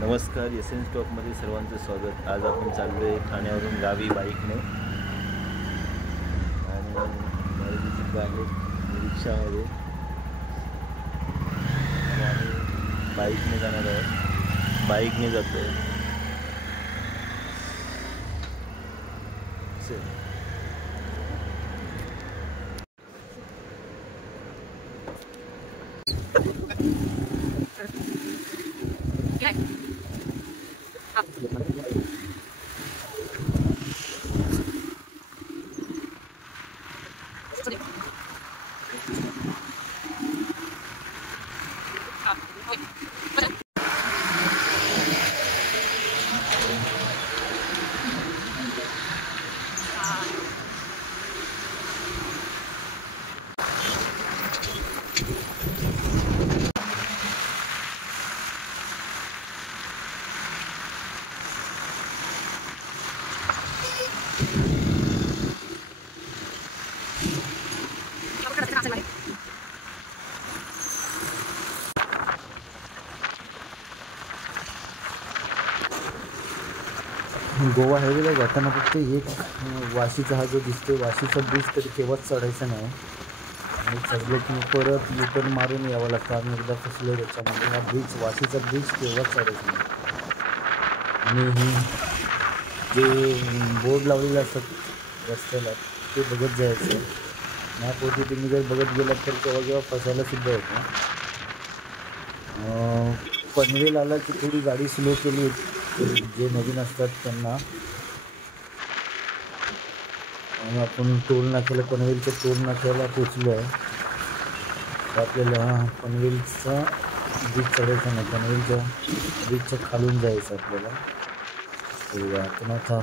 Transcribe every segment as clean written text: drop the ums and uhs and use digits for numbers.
नमस्कार, S N स्टॉकमध्ये सर्वांचं स्वागत. आज आपण चाललो आहे ठाण्यावरून गावी बाईकने आणि दिसत आहे रिक्षामध्ये आणि आम्ही बाईकने जाणार आहोत. बाईकने जातो आहे. गोवा हायवेला जाताना फक्त एक वाशीचा हा जो दिसतोय वाशीचा ब्रिज तरी केव्हाच चढायचा नाही आणि चढलो की परत युटर्न मारून यावं लागतं. आम्ही एकदा फसलो त्याच्यामध्ये. हा ब्रिज वाशीचा ब्रिज केव्हाच चढायचा नाही आणि जे बोर्ड लावलेले असतात रस्त्याला ते बघत जायचं. मॅपवरती तुम्ही जर बघत गेलात तर केव्हा केव्हा फसायला सुद्धा होतं. पनवेल आला की थोडी गाडी स्लो केली जे नवीन असतात त्यांना. आणि आपण टोल नाक्याला पनवेलच्या टोल नाक्याला पोचलो आहे. आपल्याला पनवेलचा ब्रिज चढायचा नाही, पनवेलच्या ब्रिजच्या खालून जायचं आपल्याला. आपण आता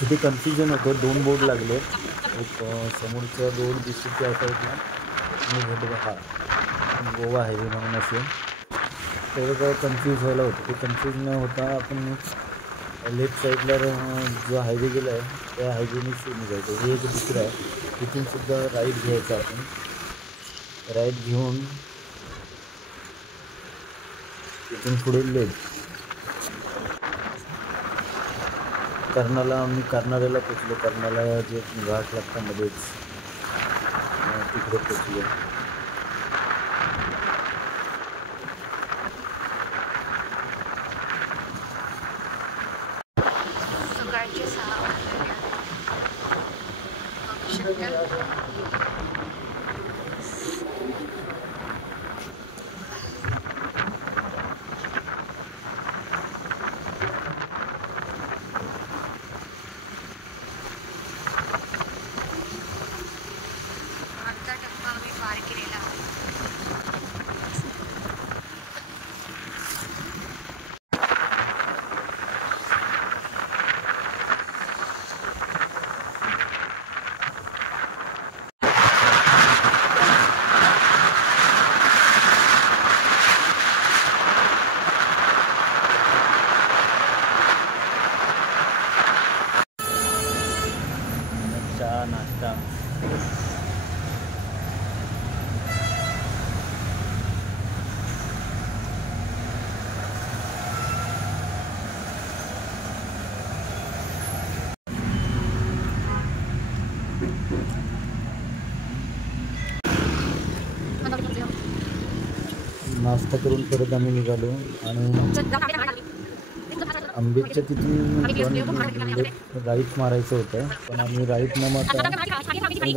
तिथे कन्फ्युजन होतं. दोन बोर्ड लागले. एक समोरचा रोड दिसतो त्या साईडला आणि हा गोवा हायवे म्हणून असेल. तेवढं काय कन्फ्यूज व्हायला होतं. ते कन्फ्यूज न होता आपण लेफ्ट साईडला जो हायवे गेला आहे त्या हायवेनेच निघायचं. हे एक दुसरं आहे. तिथून सुद्धा राईट घ्यायचं आपण. राईट घेऊन तिथून पुढे लेफ्ट. आम्ही कर्नाळ्याला पोचलो. कर्नाळा जे घाट लागतं मध्येच तिकडे पोचलो. नाश्ता नाश्ता करून परत आम्ही निघालो आणि आंबेडच्या तिथून राईट मारायचं होतं. पण आम्ही राईट न मारता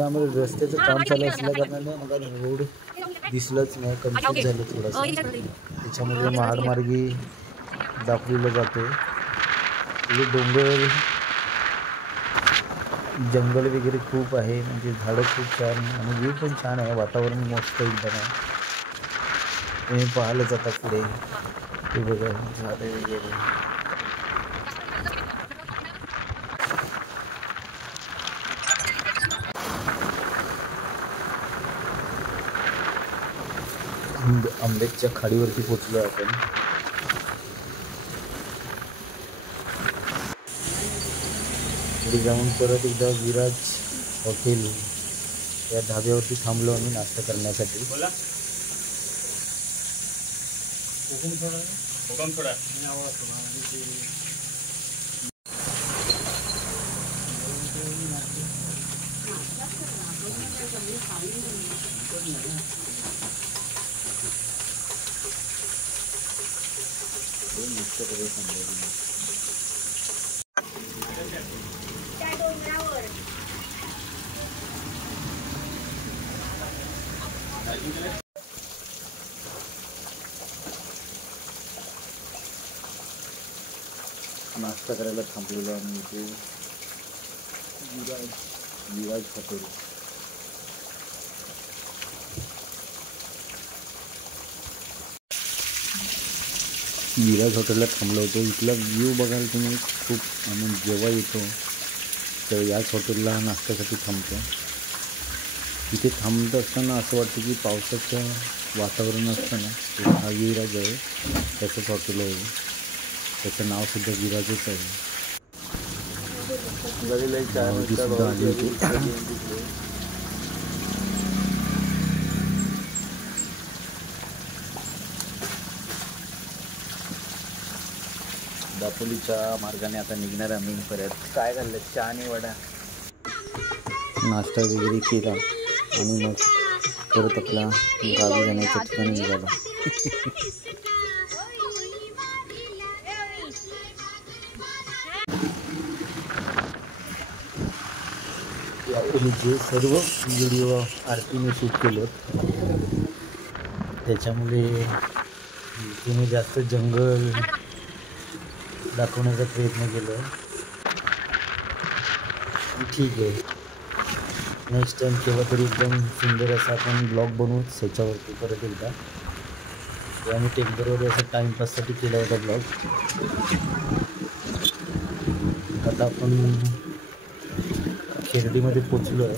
आम्हाला रस्त्याचं काम चालू असल्या कारणाने मला रोड दिसलंच नाही. कन्फ्यूज झालं थोडंसं. त्याच्यामध्ये महाडमार्गी दाखवलं जाते. तिथे डोंगर जंगल वगैरे खूप आहे. म्हणजे झाडं खूप छान आणि व्ह्यू पण छान आहे. वातावरण मस्त एकदम आहे. तुम्ही पाहायला जाता पुढे ते बघा झाडे वगैरे. आंबेडच्या खाडीवरती पोचलो आपण. पुढे जाऊन परत एकदा विराज हॉटेल या ढाब्यावरती थांबलो आम्ही नाश्ता करण्यासाठी. नाश्ता करायला थांबलेलो आम्ही इथे विराज हॉटेल. विराज हॉटेलला थांबलो होतो. इथला व्ह्यू बघायला तुम्ही खूप. आम्ही जेव्हा येतो तर याच हॉटेलला नाश्त्यासाठी थांबतो. इथे थांबत असताना असं वाटतं की पावसाचं वातावरण असतं ना. हा विराज आहे, त्याचंच हॉटेल आहे. त्याचं नावसुद्धा विराजच आहे. सुद्धा आली होती. दापोलीच्या मार्गाने आता निघणार आम्ही परत. काय झालं, चहा आणि वडा नाश्ता वगैरे केला आणि मग परत आपला गावी जाण्याच्या ठिकाणी निघाला. आपण जे सर्व व्हिडिओ आरतीने शूट केले त्याच्यामुळे तुम्ही जास्त जंगल दाखवण्याचा प्रयत्न केला. ठीक आहे, नेक्स्ट टाइम केव्हा तरी एकदम सुंदर असा आपण ब्लॉग बनवूच ह्याच्यावरती परत एकदा. आम्ही टेम्पररी असा टाईमपाससाठी केला होता ब्लॉग. आता आपण खेर्डीमध्ये पोचलो आहे.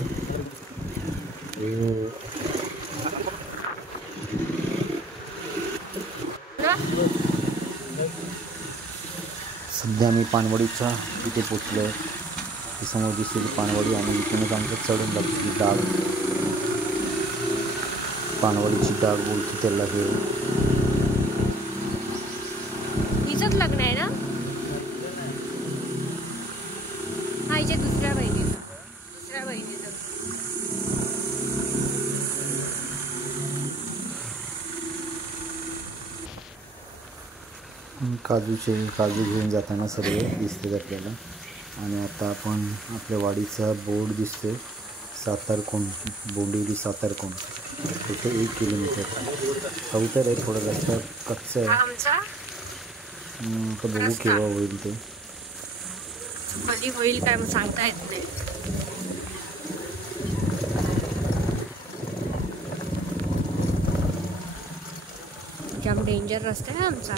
सध्या आम्ही पानवडीच्या इथे पोचलो आहे. ती समोर दिसते ती पानवडी आणि इथूनच आमचं चढून लागते ती डाळ. पानवडीची डाळ बोलते त्याला. हे हिचंच लग्न आहे ना? हा, हिच्या दुसऱ्या बहिणीचं. काजू घेऊन जाताना सर्व दिसते आपल्याला. आणि आता आपण आपल्या वाडीचा बोर्ड दिसतोय, सातारकोंड, बोंडिवली सातारकोंड. तिथे 1 किलोमीटर चौतर आहे. थोडं रस्ता कच्चा आहे. आता बघू केव्हा होईल ते. कधी होईल काय मग सांगता येत नाही. जाम डेंजर रस्ता आहे आमचा.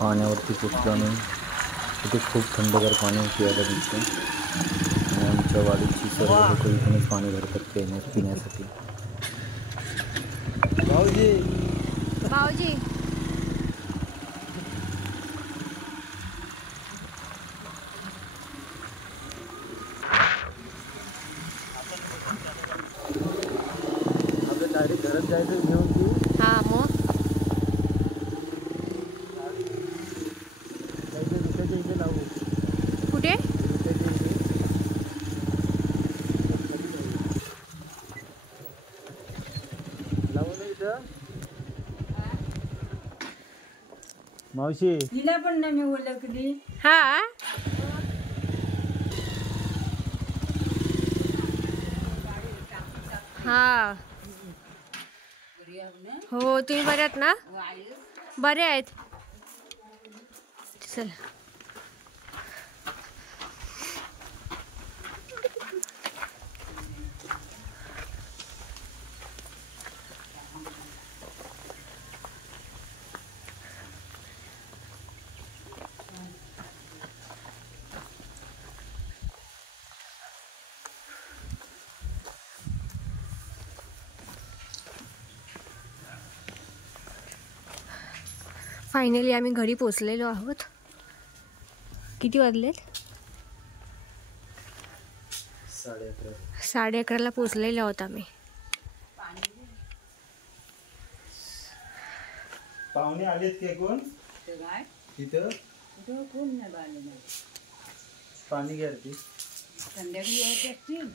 पाण्यावरती पोचलो आणि तिथे खूप थंडगार पाणी प्यायला मिळतं. आणि आमच्या वाडीची सर्व लोक इथूनच पाणी भरतात पिण्यासाठी. भाऊजी भाऊजी आपलं डायरेक्ट घरात जायचं घेऊन की. हा, मग इथे लावू कुठे? इथं मावशी तिला पण नाही मी ओळखली. हा हा हो तुम्ही बरे आहात ना? बरे आहेत. चल फायनली आम्ही घरी पोचलेलो आहोत. किती वाजलेत? 11:30. 11:30ला पोचलेलो आहोत आम्ही. पाहुणे आलेत की कोण काय तिथं? कोण नाही बाले नाही. पाणी घ्या ती. संध्याकाळी यायचे असतील.